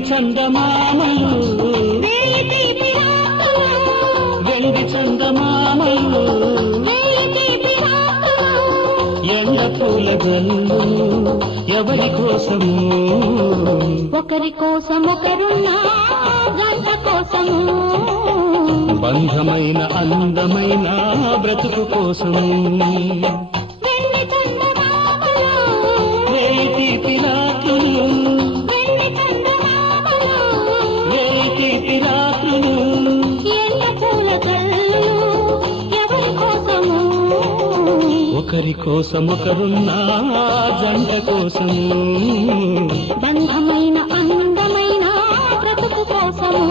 చందమామలు వెండి చందమామలు ఎండ పూల గల్లు ఎవరి కోసము ఒకరి కోసం ఒకరున్నా గంట కోసము బంధమైన అందమైన బ్రతుకు కోసము వెండి చందమామలు వేయి రాత్రులు వెండి చందమామలు వేయి రాత్రులు ఎండ పూల గల్లు ఎవరి కోసము ఒకరి కోసం ఒకరున్నా జంట కోసము బంధమైన అందమైన బ్రతుకు కోసము